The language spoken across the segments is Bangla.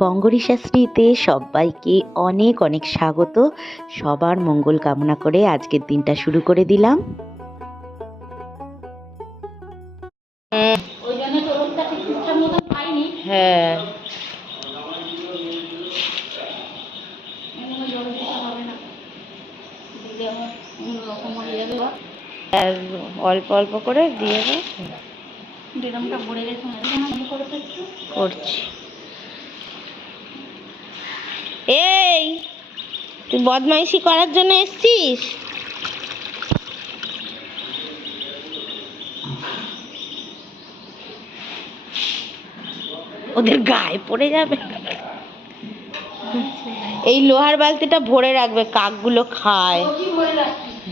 বঙ্গরী শাস্ত্রীতে সবাইকে অনেক অনেক স্বাগত। সবার মঙ্গল কামনা করে আজকের দিনটা শুরু করে দিলাম। হ্যাঁ, অল্প অল্প করে দিয়ে করছি। এই, তুই বদমাইশি করার জন্য এসছিস? ওদের গায়ে পড়ে যাবে। এই লোহার বালতিটা ভরে রাখবে, কাকগুলো খায়।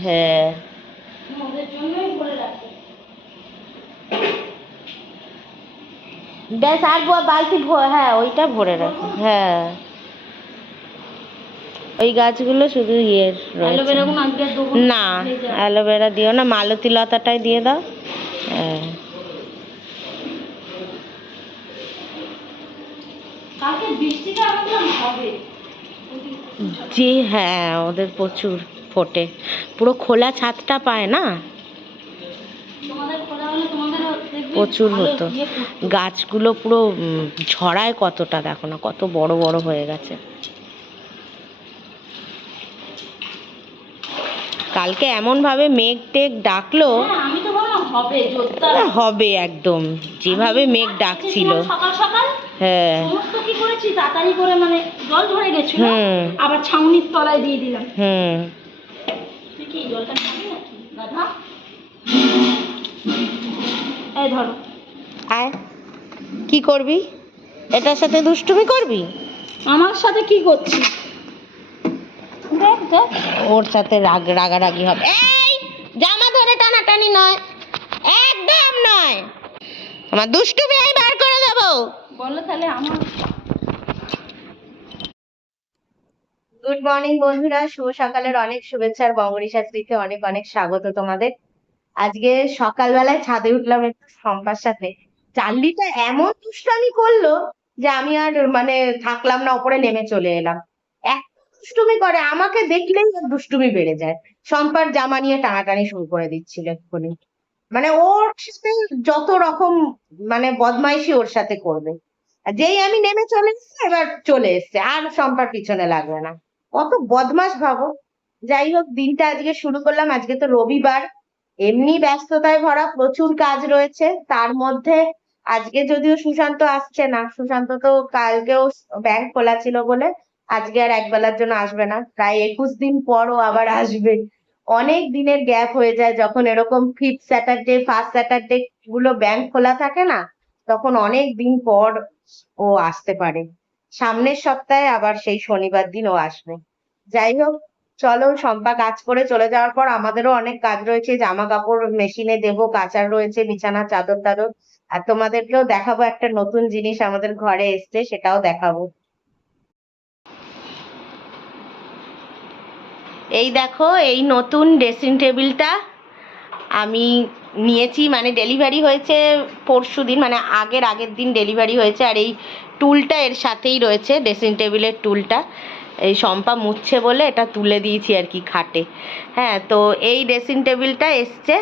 হ্যাঁ, ব্যাস আর বালতি হ্যাঁ ওইটা ভরে রাখো। হ্যাঁ, ওই গাছগুলো শুধু ইয়ের রয়েছে। না, অ্যালোভেরা দিও না, মালতী লতাটাই দিয়ে দাও। হ্যাঁ, যে হ্যাঁ ওদের প্রচুর ফোটে, পুরো খোলা ছাদটা পায় না, প্রচুর হতো। গাছগুলো পুরো ঝরায় কতটা, দেখো না কত বড় বড় হয়ে গেছে। কালকে এমন ভাবে মেঘ টেঘ ডাকলো, হবে একদম যেভাবে মেঘ ডাকছিল। হ্যাঁ, কি করেছি তাড়াতাড়ি করে, মানে জল ধরে গেছিল, আবার ছাউনির তলায় দিয়ে দিলাম। তুই কি জলটা খাবি নাকি দাদা? এই ধরো। আয়, কি করবি? এটার সাথে দুষ্টুমি করবি? আমার সাথে কি করছিস? দেখ দেখ, ওর সাথে রাগারাগি হবে। এই, জামা ধরে টানাটানি নয়, একদম নয়। আমার দুষ্টুমি আমি বার করে দেবো। বলো তাহলে আমার। গুড মর্নিং বন্ধুরা, শুভ সকালের অনেক শুভেচ্ছা আর বঙ্গরী শাস্ত্রীতে অনেক অনেক স্বাগত তোমাদের। আজকে সকালবেলায় ছাদে উঠলাম একটু শম্পার সাথে। চার্লিটা এমন দুষ্টামি করলো যে আমি আর মানে থাকলাম না, উপরে নেমে চলে এলাম। এত দুষ্টুমি করে, আমাকে দেখলেই ওর দুষ্টুমি বেড়ে যায়। শম্পার জামা নিয়ে টানাটানি শুরু করে দিচ্ছিল এক্ষুনি। মানে ওর সাথে যত রকম মানে বদমাইশি ওর সাথে করবে। আর যেই আমি নেমে চলে এসেছি, এবার চলে এসছে, আর শম্পার পিছনে লাগবে না। কত বদমাশ ভাবো। যাই হোক, দিনটা আজকে শুরু করলাম। আজকে তো রবিবার, এমনি ব্যস্ততায় ভরা, প্রচুর কাজ রয়েছে। তার মধ্যে আজকে যদিও সুশান্ত আসছে না, সুশান্ত তো কালকেও ব্যাংক খোলা ছিল বলে আজকে আর একবেলার জন্য আসবে না। প্রায় 21 দিন পরও আবার আসবে। অনেক দিনের গ্যাপ হয়ে যায় যখন এরকম ফিফথ স্যাটারডে ফার্স্ট স্যাটারডে গুলো ব্যাংক খোলা থাকে না, তখন অনেক দিন পর ও আসতে পারে। সামনের সপ্তাহে আবার সেই শনিবার দিন ও আসবে। যাই হোক, চলো, শম্পা কাজ করে চলে যাওয়ার পর আমাদেরও অনেক কাজ রয়েছে। জামা কাপড় মেশিনে দেবো, কাচার রয়েছে, বিছানা চাদর টাদর। আর তোমাদেরকেও দেখাবো একটা নতুন জিনিস আমাদের ঘরে এসছে, সেটাও দেখাবো। এই দেখো, এই নতুন ড্রেসিং টেবিলটা আমি নিয়েছি, মানে ডেলিভারি হয়েছে পরশুদিন, মানে আগের দিন ডেলিভারি হয়েছে। আর এই টুলটা এর সাথেই রয়েছে, ড্রেসিং টেবিলের টুলটা। এই শম্পা মুছছে বলে এটা তুলে দিয়েছি আর কি খাটে। হ্যাঁ, তো এই ড্রেসিং টেবিলটা এসছে।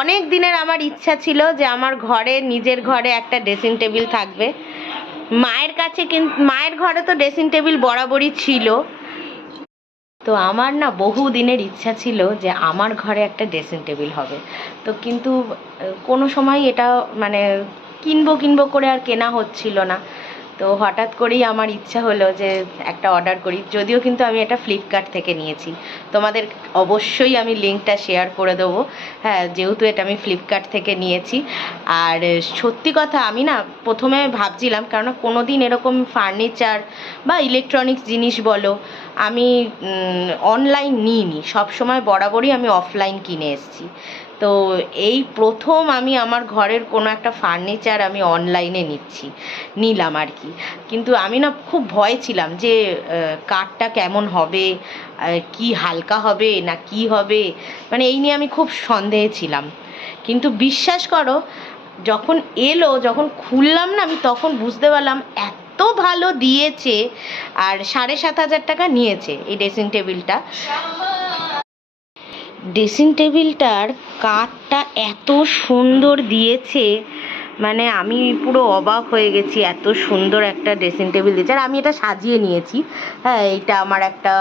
অনেক দিনের আমার ইচ্ছা ছিল যে আমার ঘরে, নিজের ঘরে একটা ড্রেসিং টেবিল থাকবে। মায়ের কাছে, কিন্তু মায়ের ঘরে তো ড্রেসিং টেবিল বরাবরই ছিল। তো আমার না বহু দিনের ইচ্ছা ছিল যে আমার ঘরে একটা ড্রেসিং টেবিল হবে। তো কিন্তু কোনো সময় এটা মানে কিনবো করে আর কেনা হচ্ছিল না। তো হঠাৎ করেই আমার ইচ্ছা হলো যে একটা অর্ডার করি, যদিও কিন্তু আমি এটা ফ্লিপকার্ট থেকে নিয়েছি। তোমাদের অবশ্যই আমি লিঙ্কটা শেয়ার করে দেবো। হ্যাঁ, যেহেতু এটা আমি ফ্লিপকার্ট থেকে নিয়েছি। আর সত্যি কথা, আমি না প্রথমে ভাবছিলাম, কারণ কোনো দিন এরকম ফার্নিচার বা ইলেকট্রনিক্স জিনিস বলো আমি অনলাইন নিইনি, সবসময় বরাবরই আমি অফলাইন কিনে এসেছি। তো এই প্রথম আমি আমার ঘরের কোনো একটা ফার্নিচার আমি অনলাইনে নিলাম আর কি। কিন্তু আমি না খুব ভয় ছিলাম যে কাঠটা কেমন হবে, কি হালকা হবে না কি হবে, মানে এই নিয়ে আমি খুব সন্দেহে ছিলাম। কিন্তু বিশ্বাস করো, যখন এলো, যখন খুললাম না, আমি তখন বুঝতে পারলাম এত এত ভালো দিয়েছে, আর 7,500 টাকা নিয়েছে এই ড্রেসিং টেবিলটা। ড্রেসিং টেবিলটার কাঠটা এত সুন্দর দিয়েছে, মানে আমি পুরো অবাক হয়ে গেছি, এত সুন্দর একটা ড্রেসিং টেবিল দিয়েছে। আর আমি এটা সাজিয়ে নিয়েছি। হ্যাঁ, এটা আমার একটা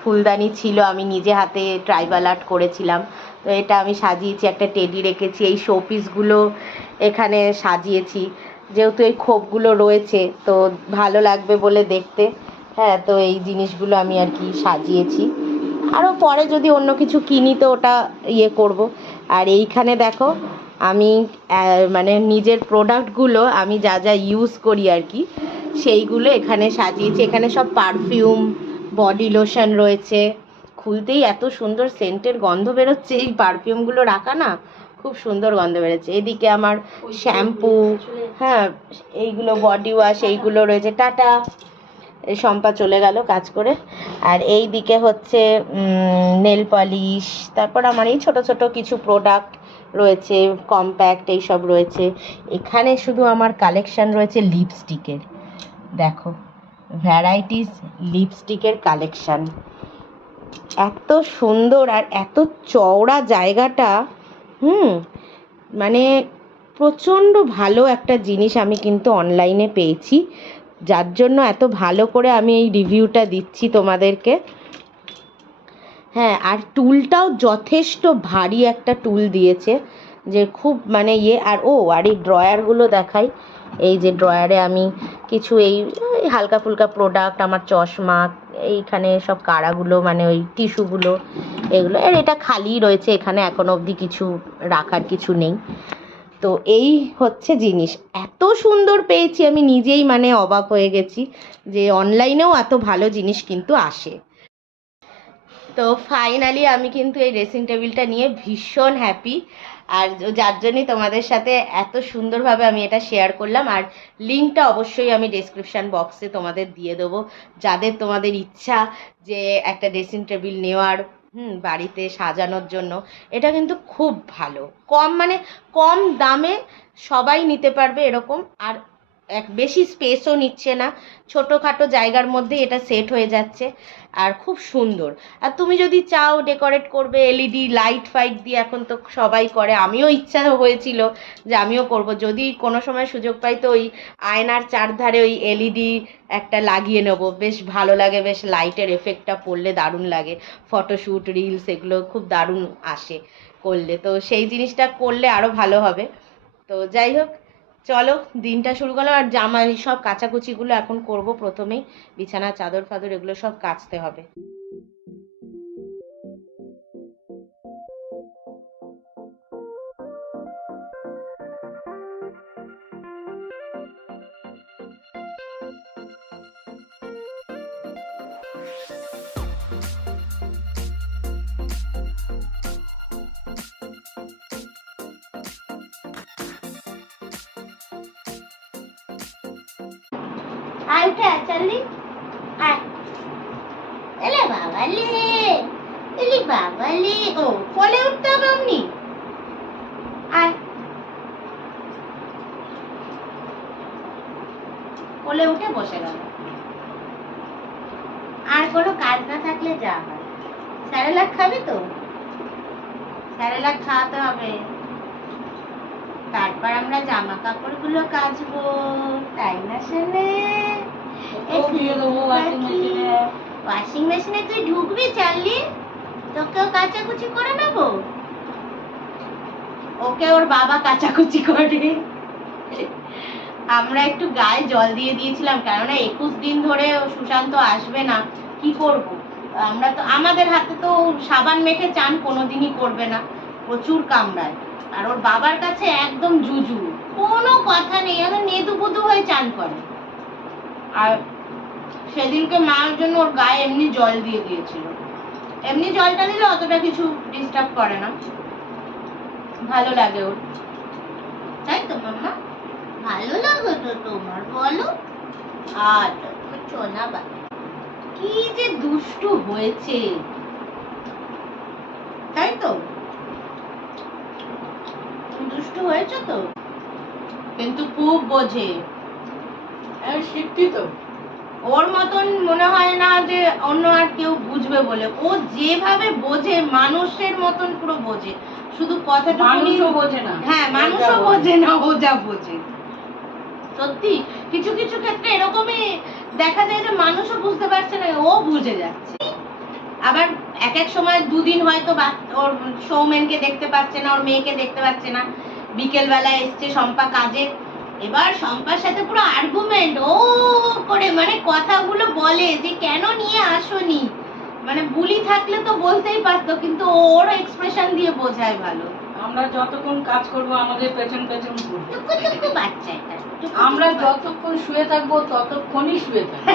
ফুলদানি ছিল, আমি নিজে হাতে ট্রাইবাল আর্ট করেছিলাম, তো এটা আমি সাজিয়েছি, একটা টেডি রেখেছি, এই শোপিসগুলো এখানে সাজিয়েছি, যেহেতু এই খোপগুলো রয়েছে তো ভালো লাগবে বলে দেখতে। হ্যাঁ, তো এই জিনিসগুলো আমি আর কি সাজিয়েছি। আরও পরে যদি অন্য কিছু কিনি তো ওটা ইয়ে করব। আর এইখানে দেখো আমি মানে নিজের প্রোডাক্টগুলো আমি যা যা ইউজ করি আর কি সেইগুলো এখানে সাজিয়েছি। এখানে সব পারফিউম, বডি লোশন রয়েছে। খুলতেই এত সুন্দর সেন্টের গন্ধ বেরোচ্ছে, এই পারফিউমগুলো রাখা না খুব সুন্দর গন্ধ বেরোচ্ছে। এদিকে আমার শ্যাম্পু, হ্যাঁ এইগুলো বডি ওয়াশ এইগুলো রয়েছে। টাটা, এই শম্পা চলে গেল কাজ করে। আর এই দিকে হচ্ছে নেল পলিশ, তারপর আমার এই ছোট ছোট কিছু প্রোডাক্ট রয়েছে, কম্প্যাক্ট এইসব রয়েছে। এখানে শুধু আমার কালেকশান রয়েছে লিপস্টিকের, দেখো ভ্যারাইটিস লিপস্টিকের কালেকশান, এত সুন্দর আর এত চওড়া জায়গাটা। মানে প্রচণ্ড ভালো একটা জিনিস আমি কিন্তু অনলাইনে পেয়েছি, যার জন্য এত ভালো করে আমি এই রিভিউটা দিচ্ছি তোমাদেরকে। হ্যাঁ, আর টুলটাও যথেষ্ট ভারী একটা টুল দিয়েছে, যে খুব মানে ইয়ে। আর আর এই ড্রয়ারগুলো দেখাই, এই যে ড্রয়ারে আমি কিছু এই হালকা ফুলকা প্রোডাক্ট, আমার চশমা, এইখানে সব কাড়াগুলো মানে ওই টিস্যুগুলো এগুলো, আর এটা খালি রয়েছে, এখানে এখনো অবধি কিছু রাখার কিছু নেই। তো এই হচ্ছে জিনিস, এত সুন্দর পেয়েছি আমি নিজেই মানে অবাক হয়ে গেছি যে অনলাইনেও এত ভালো জিনিস কিন্তু আসে। তো ফাইনালি আমি কিন্তু এই ড্রেসিং টেবিলটা নিয়ে ভীষণ হ্যাপি, আর যার জন্যই তোমাদের সাথে এত সুন্দরভাবে আমি এটা শেয়ার করলাম। আর লিঙ্কটা অবশ্যই আমি ডেসক্রিপশান বক্সে তোমাদের দিয়ে দেবো, যাদের তোমাদের ইচ্ছা যে একটা ড্রেসিং টেবিল নেওয়ার, বাড়িতে সাজানোর জন্য। এটা কিন্তু খুব ভালো, কম দামে সবাই নিতে পারবে এরকম। আর বেশি স্পেসও নিচ্ছে না, ছোটোখাটো জায়গার মধ্যে এটা সেট হয়ে যাচ্ছে, আর খুব সুন্দর। আর তুমি যদি চাও ডেকোরেট করবে এলইডি লাইট ফাইট দিয়ে, এখন তো সবাই করে, আমিও ইচ্ছা হয়েছিল যে আমিও করব, যদি কোনো সময় সুযোগ পাই তো ওই আয়নার চারধারে ওই এলইডি একটা লাগিয়ে নেবো, বেশ ভালো লাগে, বেশ লাইটের এফেক্টটা পড়লে দারুণ লাগে, ফটোশ্যুট রিলস এগুলো খুব দারুণ আসে করলে, তো সেই জিনিসটা করলে আরও ভালো হবে। তো যাই হোক, চলো দিনটা শুরু করলাম। আর জামা সব কাচাকুচিগুলো এখন করব, প্রথমেই বিছানা চাদর ফাদর এগুলো সব কাচতে হবে। আয় উঠে আয়, চাললি আয়, এলে বাবালে, এলি বাবালে, ও কোলে উঠতে হবে অমনি, আয় কোলে উঠে বসে গেল। আর কোনো কাজ না থাকলে যা হয়, স্যারেলাক খাবে তো, স্যারেলাক খাওয়াতে হবে, তারপর আমরা জামা কাপড়গুলো কাচবো, তাই না শোনে? ওয়াশিং মেশিনে তুই ঢুকবি চাললি, তোকেও কাচাকুচি করে নেবো, ওকে ওর বাবা কাচাকুচি করে। আমরা একটু গায়ে জল দিয়ে দিয়েছিলাম, কেননা 21 দিন ধরে সুশান্ত আসবে না, কি করব। আমরা তো আমাদের হাতে তো সাবান মেখে চান কোনোদিনই করবে না, প্রচুর কামড়ায়। আর ওর বাবার কাছে একদম জুজু, কোনো কথা নেই, একদম নেদু বুদু হয়ে চান করে। আর সেদিনকে মার জন্য ওর গায়ে এমনি জল দিয়ে দিয়েছিল, এমনি জলটা দিলে অতটা কিছু ডিস্টার্ব করে না, ভালো লাগে ওর, তাই তো মাম্মা? ভালো লাগে তো তোমার, বলো? আচ্ছা, তুমি চোনা বা কি যে দুষ্টু হয়েছে, তাই তো? দুষ্টু হয়েছে তো, কিন্তু খুব বোঝে, শিক্ষিত, ওর মতন মনে হয় না যে অন্য আর কেউ বুঝবে বলে। ও যেভাবে বোঝে মানুষের মতন পুরো বোঝে, শুধু কথাটুকু মানুষও বোঝে না। হ্যাঁ, মানুষও বোঝে না, ও যা বোঝে। সত্যি কিছু কিছু ক্ষেত্রে এরকমই দেখা যায় যে মানুষও বুঝতে পারছে না, ও বুঝে যাচ্ছে। আবার এক এক সময় দুদিন হয়তো ওর সৌমেনকে দেখতে পাচ্ছে না, ওর মেয়েকে দেখতে পাচ্ছে না। বিকেল বেলা এসছে শম্পা কাজে, এবার শম্পার সাথে পুরো আর্গুমেন্ট ও করে, মানে কথাগুলো বলে যে কেন নিয়ে আসোনি, মানে বুলি থাকলে তো বলতেই পারতো, কিন্তু ওর এক্সপ্রেশন দিয়ে বোঝায় ভালো। আমরা যতক্ষণ কাজ করব আমাদের পেছন পেছন ঘুরবে। টুকু টুকু বাচ্চা এটা, আমরা যতক্ষণ শুয়ে থাকবো ততক্ষণই শুয়ে থাকবো।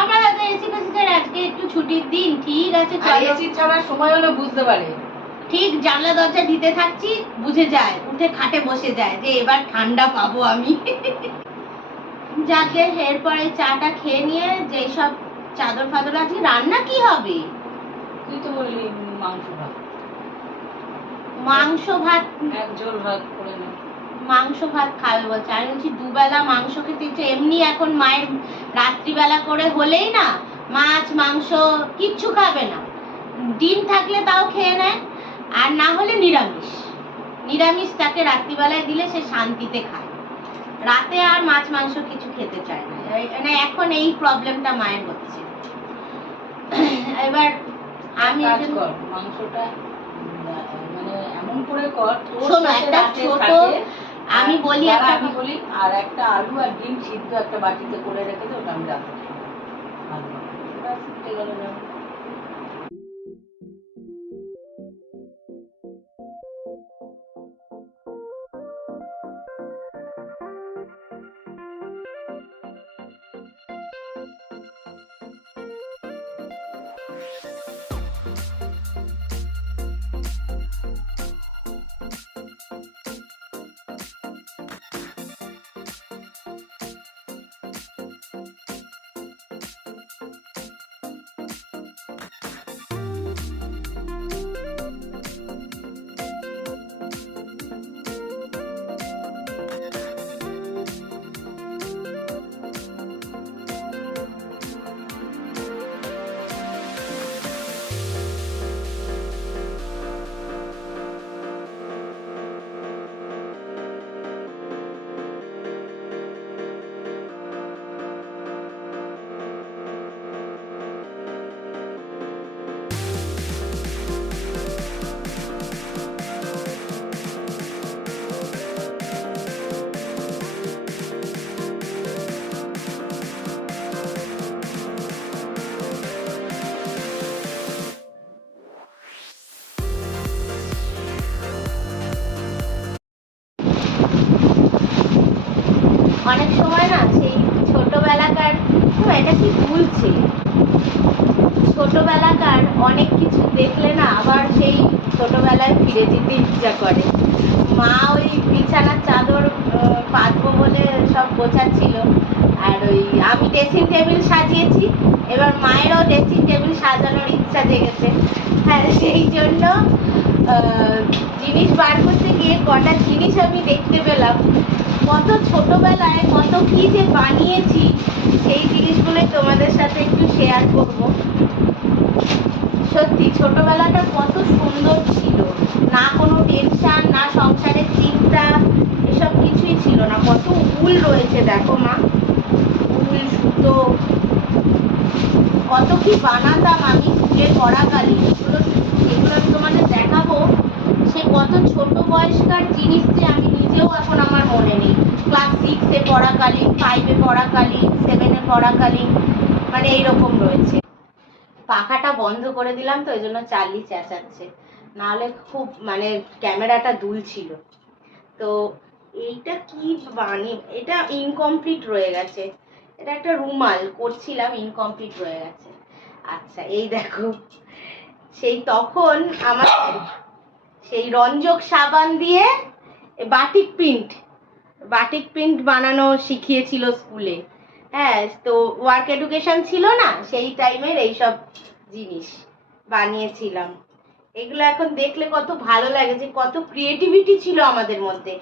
আমরা দাদা এসি ফেসি আজকে একটু ছুটির দিন, ঠিক আছে চলো। এসি ছাড়া সময় হলে বুঝতে পারে, ঠিক জানলা দরজা দিতে থাকছি বুঝে যায়, উঠে খাটে বসে যায় যে এবার ঠান্ডা পাবো আমি। যাকে এরপরে চাটা খেয়ে নিয়ে যেসব চাদর ফাদর আছে, রান্না কি হবে? তুই তো বললি মাংস ভাত। মাংস ভাত, এক ঝোল ভাত করে নে। মাংস ভাত খাবে বলছে। আমি বলছি দুবেলা মাংস খেতে ইচ্ছে, এমনি এখন মায়ের রাত্রিবেলা করে হলেই না মাছ মাংস কিচ্ছু খাবে না। ডিম থাকলে তাও খেয়ে নেয়, আর না হলে নিরামিষ। নিরামিষ তাকে রাত্রিবেলায় দিলে সে শান্তিতে খায়, রাতে আর মাছ মাংস কিছু খেতে চায় না। মানে এখন এই প্রবলেমটা মায়ের হচ্ছে। এবার আমি কাজ কর, মাংসটা মানে এমন করে কর, শোনো একটা ছোট, আমি বলি একটা, আমি বলি, আর একটা আলু আর ডিম সিদ্ধ একটা বাটিতে করে রেখে দে, ওটা আমি রাতে খাই। ভালো ফুটে গেল না। অনেক সময় না সেই ছোটবেলাকার, এটা কি ভুলছে, ছোটবেলাকার অনেক কিছু দেখলে না আবার সেই ছোটবেলায় ফিরে যেতে ইচ্ছা করে। মা ওই বিছানার চাদর পাতবো বলে সব গোছাচ্ছিল, আর ওই আমি ড্রেসিং টেবিল সাজিয়েছি, এবার মায়েরও ড্রেসিং টেবিল সাজানোর ইচ্ছা জেগেছে। হ্যাঁ, সেই জন্য জিনিস বার করতে গিয়ে কটা জিনিস আমি দেখতে পেলাম, কত ছোটবেলায় কত কি যে বানিয়েছি, সেই জিনিসগুলো তোমাদের সাথে একটু শেয়ার করব। সত্যি ছোটবেলাটা কত সুন্দর ছিল, না কোনো টেনশন, না সংসারের চিন্তা, এসব কিছুই ছিল না। কত উল রয়েছে দেখো মা, উল সুতো, কত কি বানাতাম আমি স্কুলে পড়াকালীন। এগুলো আমি তোমাদের দেখাবো, সে কত ছোট বয়সকার জিনিস যে আমি নিজেও এখন আমার মনে নেই। ক্লাস 6-এ পড়াকালীন, 5-এ পড়াকালীন, 7-এ পড়াকালীন, মানে এইরকম রয়েছে। পাখাটা বন্ধ করে দিলাম তো এই জন্য চার্লি চেঁচাচ্ছে, নাহলে খুব মানে ক্যামেরাটা দুলছিল। তো এইটা কি এটা ইনকমপ্লিট রয়ে গেছে, এটা একটা রুমাল করছিলাম, ইনকমপ্লিট রয়ে গেছে। আচ্ছা এই দেখো, সেই তখন আমার সেই রঞ্জক সাবান দিয়ে বাটিক প্রিন্ট বানানো শিখিয়েছিল স্কুলে। হ্যাঁ, তো ওয়ার্ক এডুকেশন ছিল না, সেই টাইমের এইসব জিনিস বানিয়েছিলাম। এগুলো এখন দেখলে কত ভালো লাগে যে কত ক্রিয়েটিভিটি ছিল আমাদের মধ্যে।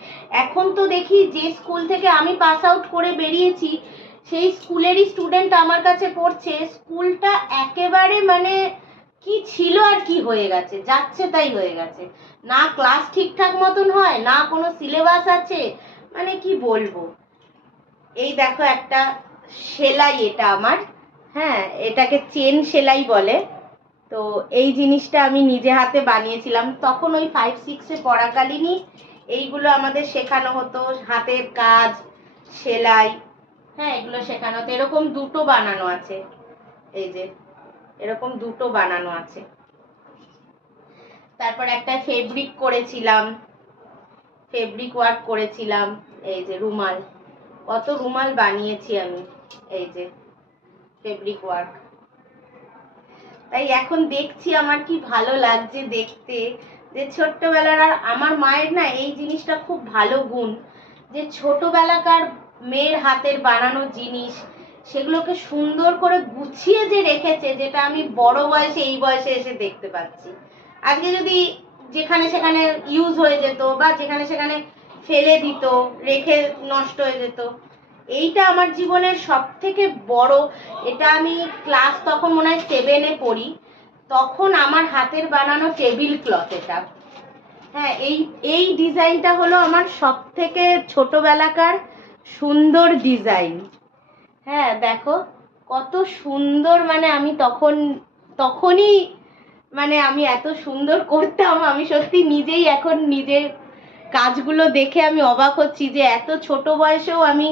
এখন তো দেখি যে স্কুল থেকে আমি পাস আউট করে বেরিয়েছি সেই স্কুলেরই স্টুডেন্ট আমার কাছে পড়ছে। স্কুলটা একেবারে মানে কি ছিল আর কি হয়ে গেছে, যাচ্ছে তাই হয়ে গেছে। না ক্লাস ঠিকঠাক মতন হয়, না কোনো সিলেবাস আছে, মানে কি বলবো। এই দেখো একটা সেলাই, এটা আমার, হ্যাঁ এটাকে চেন সেলাই বলে। তো এই জিনিসটা আমি নিজে হাতে বানিয়েছিলাম। তখন ওই 5-6-এ পড়াকালীনই এইগুলো আমাদের শেখানো হতো, হাতের কাজ, সেলাই, হ্যাঁ এগুলো শেখানো হতো। এরকম দুটো বানানো আছে, এই যে এরকম দুটো বানানো আছে। তারপর একটা ফেব্রিক করেছিলাম, ফেব্রিক ওয়ার্ক করেছিলাম। এই যে রুমাল, কত রুমাল বানিয়েছি আমি, এই যে ফেব্রিক ওয়ার্ক। তাই এখন দেখছি আমার কি ভালো লাগছে দেখতে, যে ছোট্টবেলার, আর আমার মায়ের না এই জিনিসটা খুব ভালো গুণ, যে ছোটবেলাকার মেয়ের হাতের বানানো জিনিস সেগুলোকে সুন্দর করে গুছিয়ে যে রেখেছে, যেটা আমি বড় বয়সে, এই বয়সে এসে দেখতে পাচ্ছি। আজকে যদি যেখানে সেখানে ইউজ হয়ে যেত, বা যেখানে সেখানে ফেলে দিত, রেখে নষ্ট হয়ে যেত। এইটা আমার জীবনের সব থেকে বড়, এটা আমি ক্লাস তখন মনে হয় 7-এ পড়ি, তখন আমার হাতের বানানো টেবিল ক্লথ এটা। হ্যাঁ এই ডিজাইনটা হলো আমার সব থেকে ছোটবেলাকার সুন্দর ডিজাইন। হ্যাঁ দেখো কত সুন্দর, মানে আমি তখনই মানে আমি এত সুন্দর করতাম। আমি সত্যি নিজেই এখন নিজের কাজগুলো দেখে আমি অবাক হচ্ছি, যে এত ছোট বয়সেও আমি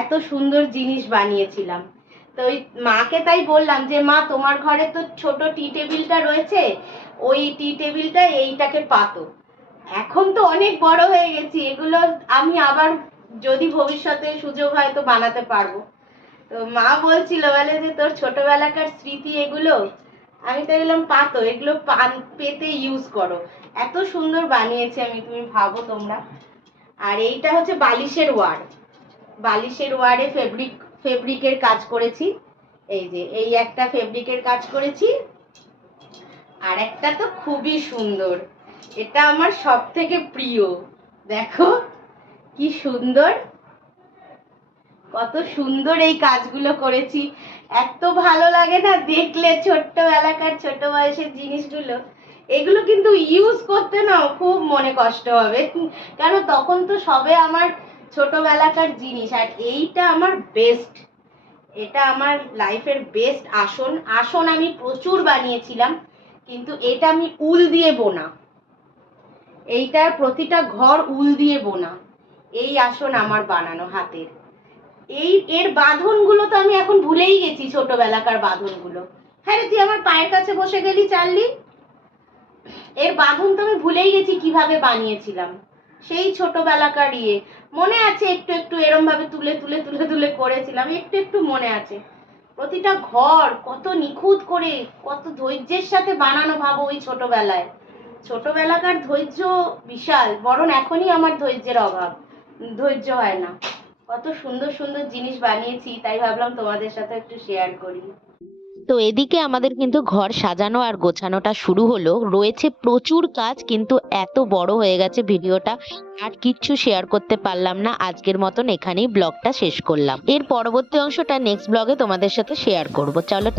এত সুন্দর জিনিস বানিয়েছিলাম। তো ওই মাকে তাই বললাম যে মা, তোমার ঘরে তো ছোট টি টেবিলটা রয়েছে, ওই টি টেবিলটা এইটাকে পাতো। এখন তো অনেক বড় হয়ে গেছি, এগুলো আমি আবার যদি ভবিষ্যতে সুযোগ হয় তো বানাতে পারবো। তো মা বলছিল, বলে যে তোর ছোটবেলাকার স্মৃতি এগুলো। আমি তো এগুলো পাতো, এগুলো পেতে ইউজ করো। এত সুন্দর বানিয়েছি আমি, তুমি ভাবো তোমরা। আর এইটা হচ্ছে বালিশের ওয়ার, বালিশের ওয়ারে ফেব্রিকের কাজ করেছি। এই যে এই একটা ফেব্রিকের কাজ করেছি, আর একটা তো খুবই সুন্দর, এটা আমার সব থেকে প্রিয়। দেখো কি সুন্দর, কত সুন্দর এই কাজগুলো করেছি। এত ভালো লাগে না দেখলে ছোট্টবেলাকার ছোট বয়সের জিনিসগুলো। এগুলো কিন্তু ইউজ করতে না খুব মনে কষ্ট হবে, কেন তখন তো সবে আমার ছোটবেলাকার জিনিস। আর এইটা আমার বেস্ট, এটা আমার লাইফের বেস্ট আসন। আসন আমি প্রচুর বানিয়েছিলাম, কিন্তু এটা আমি উল দিয়ে বোনা, এইটার প্রতিটা ঘর উল দিয়ে বোনা। এই আসন আমার বানানো হাতের। এর বাঁধনগুলো তো আমি এখন ভুলেই গেছি, ছোটবেলাকার বাঁধনগুলো। হ্যাঁ রে, তুই আমার পায়ের কাছে বসে গেলি চার্লি, এর বাঁধন তো আমি ভুলেই গেছি কিভাবে বানিয়েছিলাম। সেই ছোটবেলাকার মনে আছে, একটু একটু এরম ভাবে তুলে তুলে তুলে তুলে করেছিলাম, একটু একটু মনে আছে। প্রতিটা ঘর কত নিখুঁত করে, কত ধৈর্যের সাথে বানানো, ভাবো ওই ছোটবেলায়। ছোটবেলাকার ধৈর্য বিশাল, বরং এখনই আমার ধৈর্যের অভাব, ধৈর্য হয় না। কত সুন্দর সুন্দর জিনিস বানিয়েছি, তাই ভাবলাম তোমাদের সাথে একটু শেয়ার করি। তো এদিকে আমাদের কিন্তু ঘর সাজানো আর গোছানোটা শুরু হলো। রয়েছে প্রচুর কাজ, কিন্তু এত বড় হয়ে গেছে ভিডিওটা, আর কিচ্ছু শেয়ার করতে পারলাম না। আজকের মতন এখানেই ব্লগটা শেষ করলাম। এর পরবর্তী অংশটা নেক্সট ব্লগে তোমাদের সাথে শেয়ার করব। চলো।